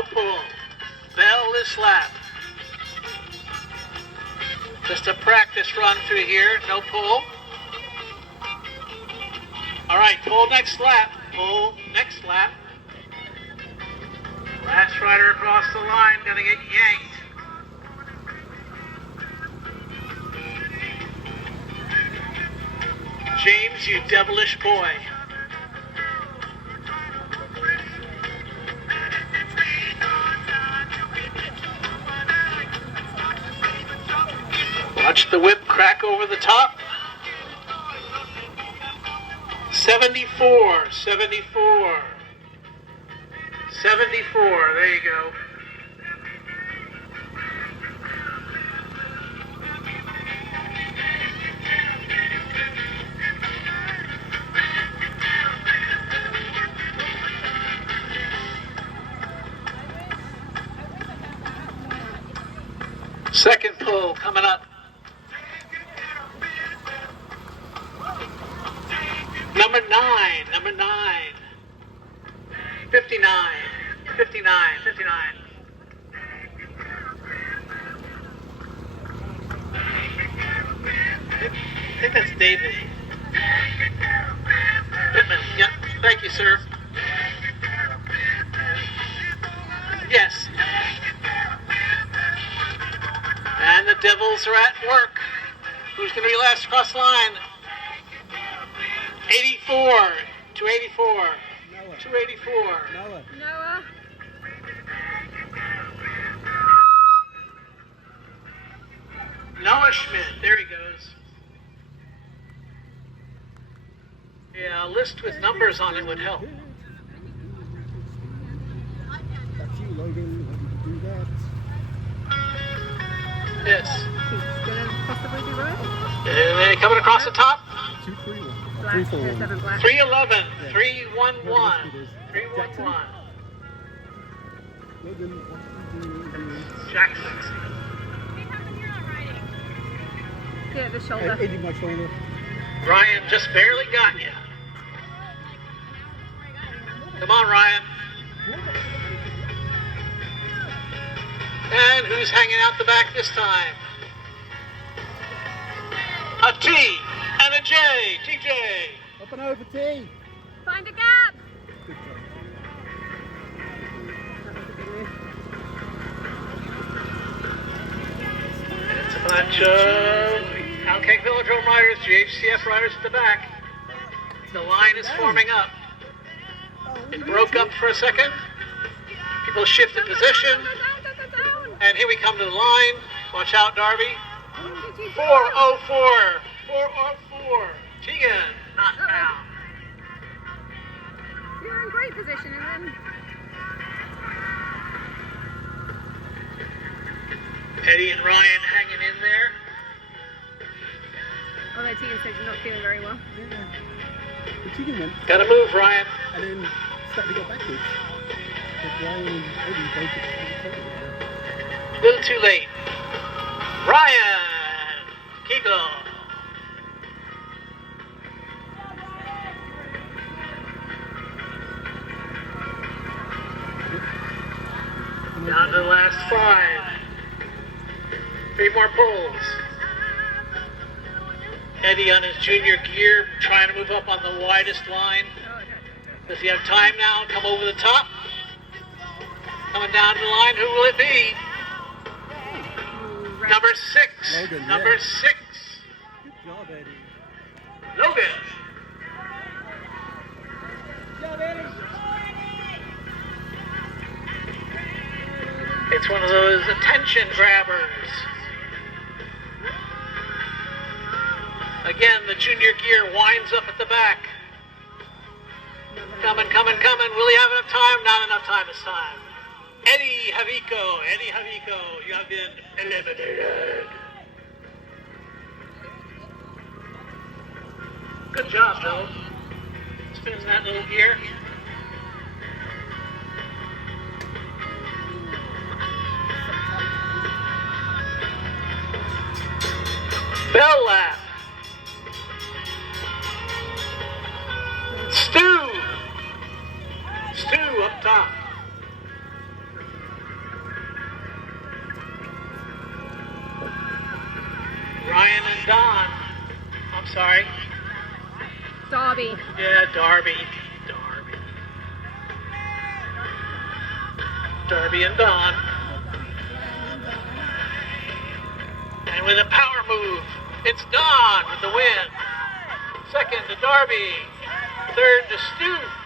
no pull. Bell is lap. Just a practice run through here, no pull. All right, pull next lap. Pull next lap. Last rider across the line, gonna get yanked. James, you devilish boy. Watch the whip crack over the top. 74, 74. 74, there you go. Second pull coming up. Number 9. 59. 59. I think that's David. Pittman. Yep. Thank you, sir. Yes. And the Devils are at work. Who's going to be last across the line? 84 to 84. Noah. 284. Noah. Noah Schmidt. There he goes. Yeah, a list with numbers on it would help. That's you, Logan. How do you do that? Yes. He's going to possibly be right. And they coming across the top. 231. Black, 341. 7 black. 311. Yeah. 311. Jackson? 311. Logan, what do you do? Jackson. Yeah, the shoulder. 80 my shoulder. Ryan just barely got you. Come on, Ryan. And who's hanging out the back this time? A T and a J. TJ. Up and over, T. Find a gap. Good job. It's a bunch of Alkek Velodrome riders, GHCF riders at the back. The line is forming up. It broke up for a second. People shifted position. Down. And here we come to the line. Watch out, Darby. 404. 404. Tegan, not down. You're in great position, Evan. Eddie and Ryan hanging in there. Although Tegan said you're not feeling very well. Yeah. The chicken went Gotta move, Ryan. and then started to go backwards. But Ryan and Eddie both at the Little too late. Ryan Kegel. Down to the last 5. 3 more pulls. Eddie on his junior gear, trying to move up on the widest line. Does he have time now? Come over the top. Coming down to the line, who will it be? Number 6. Logan, Number yeah. 6. Good job, Eddie. Logan. Good job, Eddie. It's one of those attention grabbers. Again, the junior gear winds up at the back. Coming. Will he have enough time? Not enough time this time. Eddie Javico, you have been eliminated. Good job, though. Spins that little gear. Bell lap. Stu up top. Don. I'm sorry. Darby. Yeah, Darby. Darby and Don. And with a power move, it's Don with the win. Second to Darby. Third to Stu.